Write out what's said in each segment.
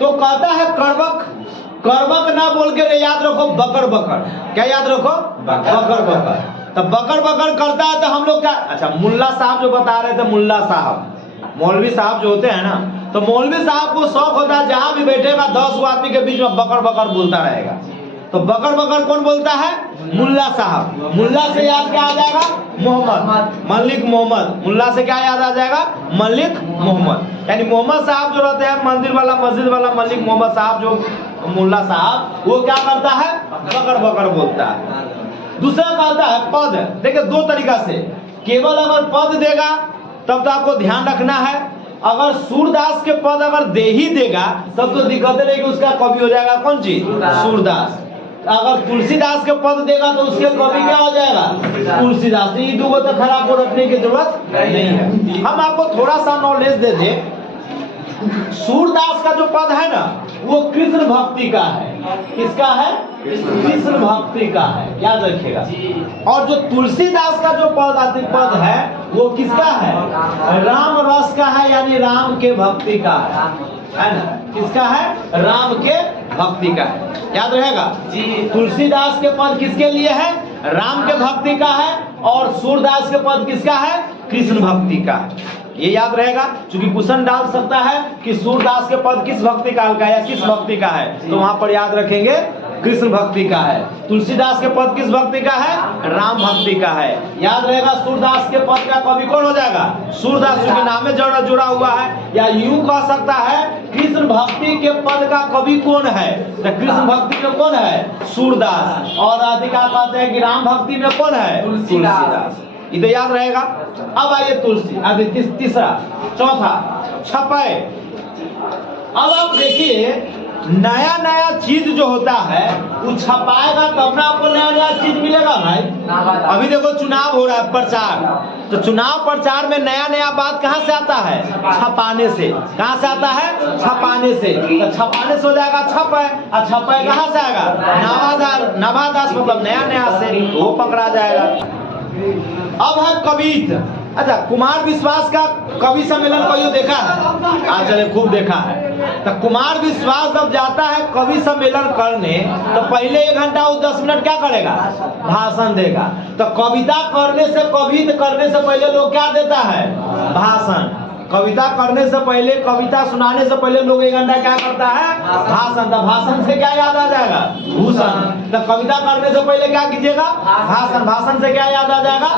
तो कहता है कर्वक, कर्वक ना बोल के याद रखो बकर बकर। क्या याद रखो? बकर बकर। तो बकर बकर करता है तो हम लोग क्या, अच्छा मुल्ला साहब जो बता रहे थे, मुल्ला साहब मौलवी साहब जो होते हैं ना, तो मौलवी साहब को शौक होता है जहां भी बैठेगा 10 आदमी के बीच में बकर बकर बोलता रहेगा। तो बकर बकर कौन बोलता है? मुल्ला साहब। मुल्ला से याद क्या आ जाएगा? मोहम्मद, मलिक मोहम्मद। मुल्ला से क्या याद आ जाएगा? मलिक मोहम्मद। यानी मोहम्मद साहब जो रहते हैं मंदिर वाला मस्जिद वाला, मलिक मोहम्मद साहब जो मुल्ला साहब, वो क्या करता है? बकर बकर बोलता है। दूसरा कहता है पद। देखिए दो तरीका से, केवल अगर पद देगा तब तो आपको ध्यान रखना है। अगर सूरदास के पद अगर दे ही देगा तब तो दिक्कत नहीं कि उसका कवि हो जाएगा कौन चीज? सूरदास। अगर तुलसीदास के पद देगा तो उसके कवि क्या हो जाएगा? तुलसीदास। ये दो तो खराब को रखने की जरूरत नहीं है। हम आपको थोड़ा सा नॉलेज दे दें। सूरदास का जो पद है ना, वो कृष्ण भक्ति का है। किसका है? कृष्ण भक्ति का है, याद रखिएगा। और जो तुलसीदास का जो पद है वो किसका है? राम रस का है, यानी राम के भक्ति का है ना? किसका है? राम के भक्ति का है, याद रहेगा जी। तुलसीदास के पद किसके लिए है? राम के भक्ति का है। और सूरदास के पद किसका है? कृष्ण भक्ति का है। ये याद रहेगा, क्योंकि क्वेश्चन डाल सकता है कि सूरदास के पद किस भक्ति काल का है या किस भक्ति का है, तो वहां पर याद रखेंगे कृष्ण भक्ति का है। तुलसीदास के पद किस भक्ति का है? राम भक्ति का है, याद रहेगा। सूरदास के पद का कवि कौन हो जाएगा? सूरदास, क्योंकि नाम में जुड़ा हुआ है। या यूं कह सकता है कृष्ण भक्ति के पद का कवि कौन है? तो कृष्ण भक्ति में कौन है? सूरदास। और अधिका कहते हैं कि राम भक्ति में कौन है? तुलसीदास। इधर याद रहेगा। अब आइए तुलसी, अभी तीसरा, चौथा छपय। अब आप देखिए नया नया चीज जो होता है वो छपाएगा तब ना आपको नया नया चीज मिलेगा भाई। अभी देखो चुनाव हो रहा है, प्रचार, तो चुनाव प्रचार में नया नया बात कहाँ से आता है? छपाने से। कहाँ से आता है? छपाने से। तो छपाने से हो जाएगा छपय। और छपय कहाँ से आएगा? नवादास, मतलब नया नया से, वो पकड़ा जाएगा। अब है कवित। अच्छा, कुमार विश्वास का कवि सम्मेलन कभी देखा है? आज चले खूब देखा है। तो कुमार विश्वास जब जाता है कवि सम्मेलन करने तो पहले 1 घंटा वो 10 मिनट क्या करेगा? भाषण देगा। तो कविता करने से, कवित करने से पहले लोग क्या देता है? भाषण। कविता करने से पहले, कविता सुनाने से पहले लोग 1 घंटा क्या करता है? भाषण। तो भाषण से क्या याद आ जाएगा? भूषण। तो कविता करने से पहले क्या कीजिएगा? भाषण। भाषण से क्या याद आ जाएगा?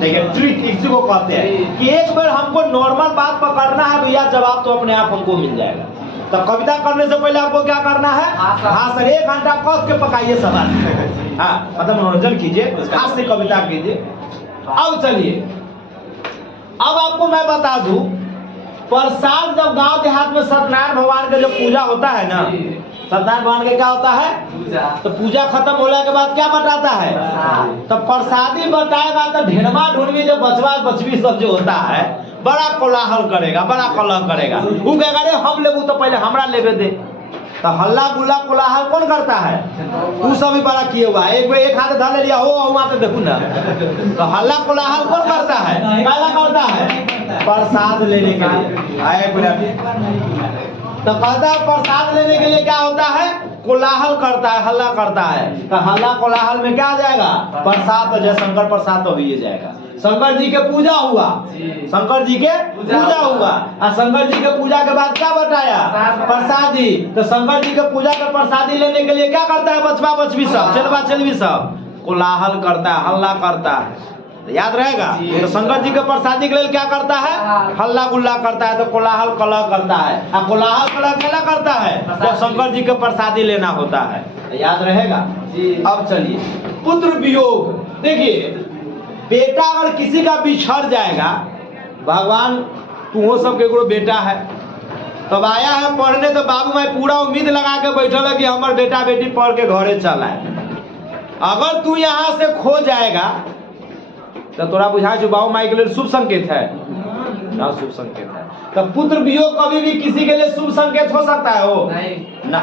देखिए ट्रिक इसी को कहते हैं कि एक बार हमको नॉर्मल बात पकड़ना है भैया, जवाब तो अपने आप हमको मिल जाएगा। तो कविता करने से पहले आपको क्या करना है? भाषण। 1 घंटा कस के पकाइए सवाल। हाँ, मतलब मनोरंजन कीजिए, खास से कविता कीजिए। अब चलिए, अब आपको मैं बता दूं, प्रसाद जब गांव देहात में सत्यनारायण भगवान का जब पूजा होता है ना, सत्यनारायण भगवान के क्या होता है? तो पूजा खत्म होने के बाद क्या बटाता है? तो प्रसादी बटाएगा तो ढेरमा ढूंढवी जो बचवा बचवी सब जो होता है बड़ा कोलाहल करेगा, बड़ा कलह करेगा। वो कहेगा रे हम लेबू तो पहले हमरा लेवे दे। तो हल्ला गुल्ला कोलाहल कौन करता है? तू सभी बड़ा किए हुआ है। एक हाथ धर ले लिया हो, वहां पे देखू ना। तो हल्ला कोलाहल कौन करता है? काला करता है प्रसाद लेने के लिए। आए तो कहता है प्रसाद लेने के लिए क्या होता है? कोलाहल करता है, हल्ला करता है। तो हल्ला कोलाहल में क्या आ जाएगा? प्रसाद। तो जय शंकर प्रसाद तो ही जाएगा। शंकर जी के पूजा हुआ, शंकर जी के पूजा हुआ, और शंकर जी के पूजा के बाद क्या बताया? प्रसादी। तो शंकर जी के पूजा के प्रसादी लेने के लिए क्या करता है? बचवा बचवी सब, चलवा चलवी सब कोलाहल करता है, हल्ला करता है। याद रहेगा। तो शंकर जी के प्रसादी के लिए क्या करता है? हल्ला गुल्ला करता है। तो कोलाहल कलह करता है। और कोलाहल कलह क्या करता है? जब शंकर जी के प्रसादी लेना होता है। तो याद रहेगा। अब चलिए, पुत्र वियोग। देखिए बेटा अगर किसी का बिछड़ जाएगा, भगवान तुहो सब के बेटा है, तब आया है पढ़ने, तो बाबू मैं पूरा उम्मीद लगा के बैठल है कि हमारे बेटा बेटी पढ़ के घरे चला है। अगर तू यहाँ से खो जाएगा तो तोरा बुझा जो बाबू माई के लिए शुभ संकेत है ना? शुभ संकेत है। तो पुत्र वियोग कभी भी किसी के लिए शुभ संकेत हो सकता है? हो ना।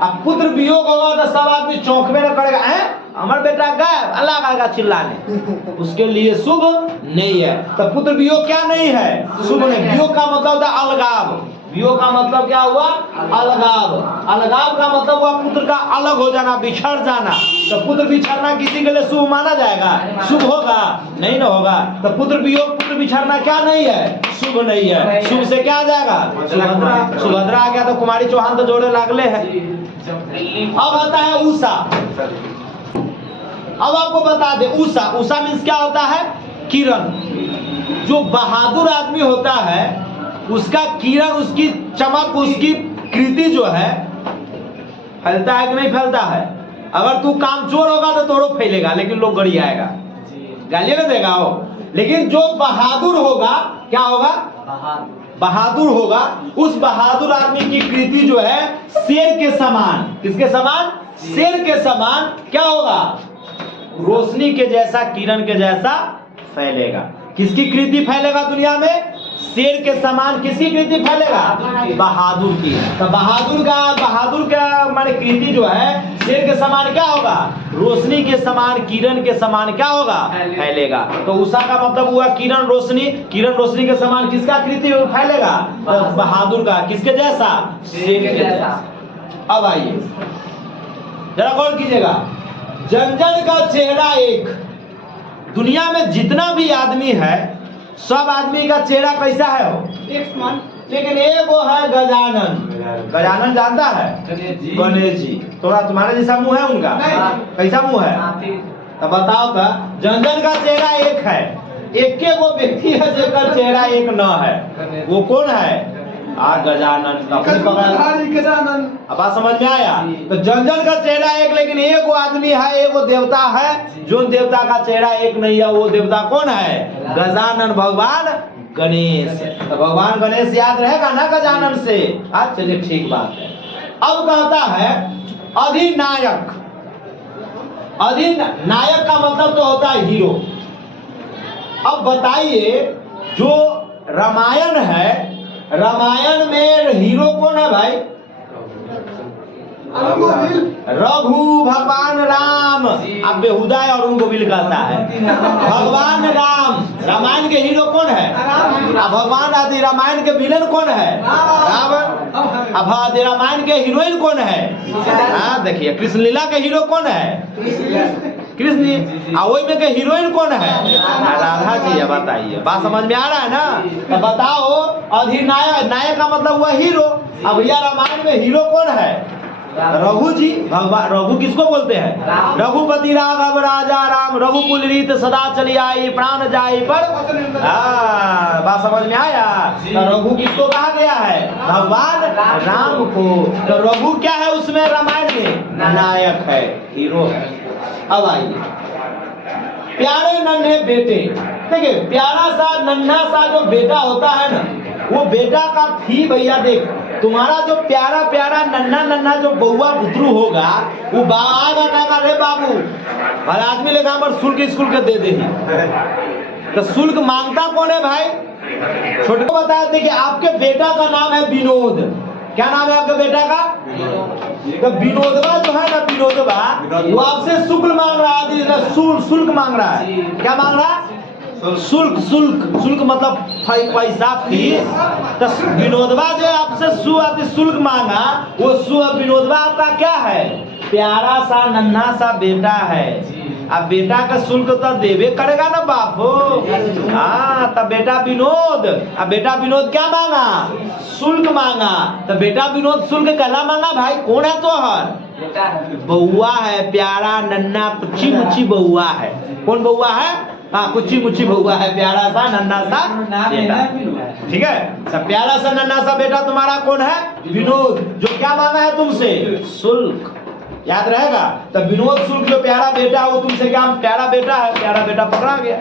अब पुत्र वियोग होगा तो सब आदमी चौंकने न करेगा, है हमारा बेटा गायब, अल्लाह का चिल्लाने, उसके लिए शुभ नहीं है। तो पुत्र वियोग क्या नहीं है? शुभ नहीं। वियोग का मतलब होता है अलगाव। वियोग का मतलब क्या हुआ? अलगाव। अलगाव का मतलब हुआ पुत्र का अलग हो जाना, बिछड़ जाना। तो पुत्र बिछड़ना किसी के लिए शुभ माना जाएगा? शुभ होगा? नहीं ना होगा। तो पुत्र वियोग, पुत्र बिछड़ना क्या नहीं है? शुभ नहीं है। शुभ से क्या आ जाएगा? सुभद्रा। सुभद्रा आ गया तो कुमारी चौहान तो जोड़े लागले है। अब आता है उषा। अब आपको बता दे, उषा, उषा मीन्स क्या होता है? किरण। जो बहादुर आदमी होता है उसका किरण, उसकी चमक, उसकी कृति जो है फैलता है कि नहीं फैलता है? अगर तू कामचोर होगा तो तोड़ो फैलेगा, लेकिन लोग गड़ी आएगा, गालियां ना देगा हो। लेकिन जो बहादुर होगा, क्या होगा? बहादुर होगा। उस बहादुर आदमी की कृति जो है शेर के समान, किसके समान? शेर के समान क्या होगा? रोशनी के जैसा, किरण के जैसा फैलेगा। किसकी कृति फैलेगा दुनिया में? शेर के समान। किसकी कृति फैलेगा? बहादुर की। तो बहादुर का माने कृति जो है शेर के समान क्या होगा? रोशनी के समान, किरण के समान क्या होगा? फैलेगा। तो उषा का मतलब हुआ किरण, रोशनी। किरण रोशनी के समान किसका कृति फैलेगा? तो बहादुर का। किसके जैसा? शेर के जैसा। अब आइए जरा गौर कीजिएगा, जन जन का चेहरा एक। दुनिया में जितना भी आदमी है सब आदमी का चेहरा कैसा है? हो एक समान। लेकिन एक वो है गजानन। गजानन जानता है? गणेश जी। थोड़ा तुम्हारे जैसा मुंह है उनका? कैसा मुंह है? तो बताओ तो, जन जन का चेहरा एक है, एक के वो व्यक्ति है जिसका चेहरा एक न है। वो कौन है? गजानन। गजानन। अब बात समझ में आया? तो जन जन का चेहरा एक, लेकिन एक वो आदमी है, एक वो देवता है जो देवता का चेहरा एक नहीं है। वो देवता कौन है? गजानन, भगवान गणेश। तो भगवान गणेश याद रहेगा ना गजानन से? आज चलिए ठीक बात है। अब कहता है अधिनायक। अधिनायक का मतलब तो होता है हीरो। अब बताइए, जो रामायण है, रामायण में हीरो कौन है भाई? रघु, भगवान राम। अब बेहुदा है और उनको बिल कहता है भगवान राम। रामायण के हीरो कौन है? अब भगवान आदि। रामायण के विलन कौन है? रावण। अब आदि रामायण के हीरोइन कौन है? हाँ देखिए, कृष्ण लीला के हीरो कौन है? कृष्ण। वही में के हीरोइन कौन है? राधा जी। अब बताइए, बात समझ में आ रहा है ना? तो बताओ, अधिनायक, नायक का मतलब हुआ हीरो। अब भैया रामायण में हीरो कौन है? रघु जी। भगवान रघु किसको बोलते हैं? रघुपति राघव राजा राम, रघुकुल रीत सदा चली आई, प्राण जाई पर। बात समझ में आया? तो रघु किसको कहा गया है? भगवान राम को। तो रघु क्या है उसमें? रामायण में नायक है, हीरो है। अब आइए, प्यारे नन्हे बेटे। देखिए, प्यारा सा नन्हा सा जो बेटा होता है ना, वो बेटा का थी भैया। देख, तुम्हारा जो प्यारा प्यारा नन्हा नन्हा जो बउआ बुतरू होगा, वो आएगा कहेगा, रे बाबू हर आदमी लेगा हमारे शुल्क स्कूल के दे दे। तो शुल्क मांगता कौन है भाई? छोटे को बताया थे कि आपके बेटा का नाम है विनोद। क्या नाम है आपके बेटा का? तो विनोदवा जो है ना, विनोदवा वो आपसे शुल्क मांग रहा है, शुल्क मांग रहा है। क्या मांग रहा है? शुल्क। शुल्क मतलब पैसा, फीस। तो विनोदवा जो आपसे शुल्क मांगा, वो विनोदवा आपका क्या है? प्यारा सा नन्हा सा बेटा है। अब बेटा का शुल्क तो देवे करेगा ना बाप हो। हाँ, तब बेटा विनोद। अब बेटा विनोद क्या मांगा? शुल्क मांगा। तो बेटा विनोद शुल्क कहला मांगा भाई। कौन है तोहर? बउआ है, प्यारा नन्हा कुच्ची मुच्ची बउआ है। कौन बउआ है? हाँ, कुच्ची मुच्ची बउआ है, प्यारा सा नन्हा सा बेटा। ठीक है, सब प्यारा सा नन्हा सा बेटा तुम्हारा कौन है? विनोद। जो क्या मांगा है तुमसे? शुल्क। याद रहेगा? तो विनोद शुल्क जो प्यारा बेटा है, वो तुमसे क्या प्यारा बेटा है? प्यारा बेटा पकड़ा गया।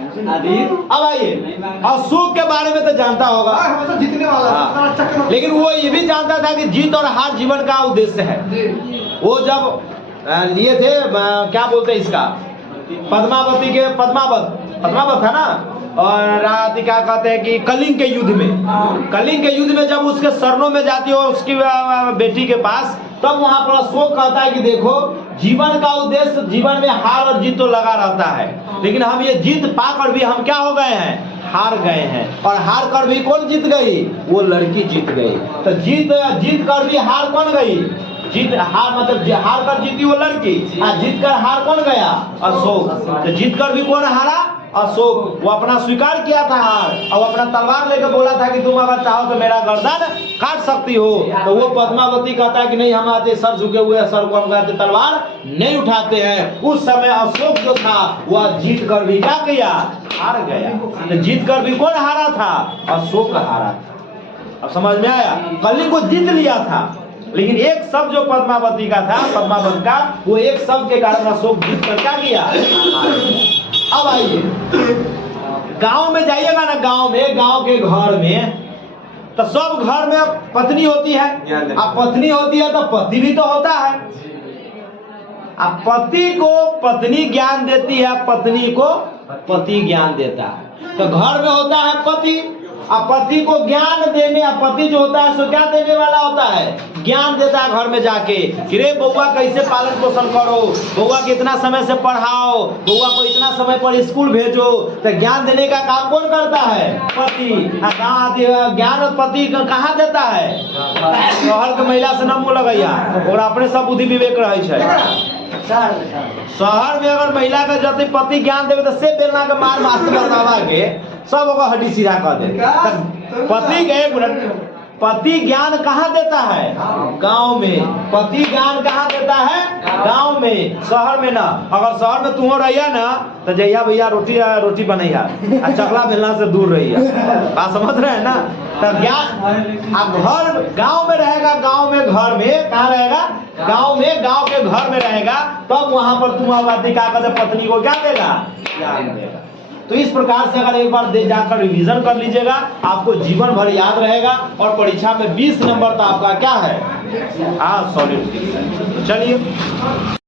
अब आइए, अशोक के बारे में तो जानता होगा, जीतने वाला। लेकिन वो ये भी जानता था कि जीत और हार जीवन का उद्देश्य है। वो जब लिए थे, क्या बोलते हैं इसका, पद्मावती के, पद्मावत है ना, और राधि क्या कहते हैं कि कलिंग के युद्ध में जब उसके शरणों में जाती है उसकी बेटी के पास, तब वहां पर अशोक कहता है कि देखो, जीवन का उद्देश्य, जीवन में हार और जीत तो लगा रहता है, लेकिन हम ये जीत पाकर भी हम क्या हो गए हैं? हार गए हैं, और हार कर भी कौन जीत गई? वो लड़की जीत गई। तो जीत कर भी हार कौन गई? जीत हार मतलब हार कर जीती वो लड़की, जीत कर हार कौन गया? अशोक। तो जीत कर भी कौन हारा? अशोक। वो अपना स्वीकार किया था हार, और अपना तलवार लेकर बोला था कि तुम अगर चाहो तो मेरा गर्दन काट सकती हो। तो वो पद्मावती कहता है कि नहीं, हम आते सर झुके हुए हैं, सर को हम कहते तलवार नहीं उठाते हैं। उस समय अशोक जो था वह जीत कर भी क्या किया? हार गया। तो जीत कर भी कौन हारा था? अशोक हारा था। अब समझ में आया? कलिंग को जीत लिया था, लेकिन एक शब्द जो पद्मावती का था, पद्मावत का, वो एक शब्द के कारण अशोक जीत कर क्या किया? अब आइए गांव में जाइएगा ना, गांव के घर में तो सब घर में पत्नी होती है। अब पत्नी होती है तो पति भी तो होता है। अब पति को पत्नी ज्ञान देती है, पत्नी को पति ज्ञान देता है। तो घर में होता है पति, अब पति को ज्ञान देने, पति जो होता है सो क्या देने वाला होता है? ज्ञान देता है घर में जाके कि रे बउआ कैसे पालन पोषण करो, बउआ को इतना समय से पढ़ाओ, बउआ को इतना समय पर स्कूल भेजो। तो ज्ञान देने का काम कौन करता है? पति। ज्ञान पति कहाँ देता है? शहर के महिला से न मुँह लगैया, और अपने सब बुद्धि विवेक रहे छै। शहर में अगर महिला का जति पति ज्ञान देवे तो से बेलना के मार बाबा के सब हड्डी सीधा कर दे। पति के एक मिनट, पति ज्ञान कहाँ देता है? गांव में। पति ज्ञान कहाँ देता है? गांव में। शहर में ना। अगर शहर में तुम रहिया ना तो जैया भैया रोटी बनैया, चकला बेलना से दूर रहिया। बात समझ रहे हैं ना? तो ज्ञान अब घर गांव में रहेगा, गांव में घर में कहाँ रहेगा? गांव में, गांव के घर में रहेगा, तब वहां पर तुम आबादी क्या कहते पत्नी को क्या देगा? ज्ञान देगा। तो इस प्रकार से अगर एक बार जाकर रिवीजन कर लीजिएगा, आपको जीवन भर याद रहेगा, और परीक्षा में 20 नंबर तो आपका क्या है? हाँ, सॉलिड। तो चलिए।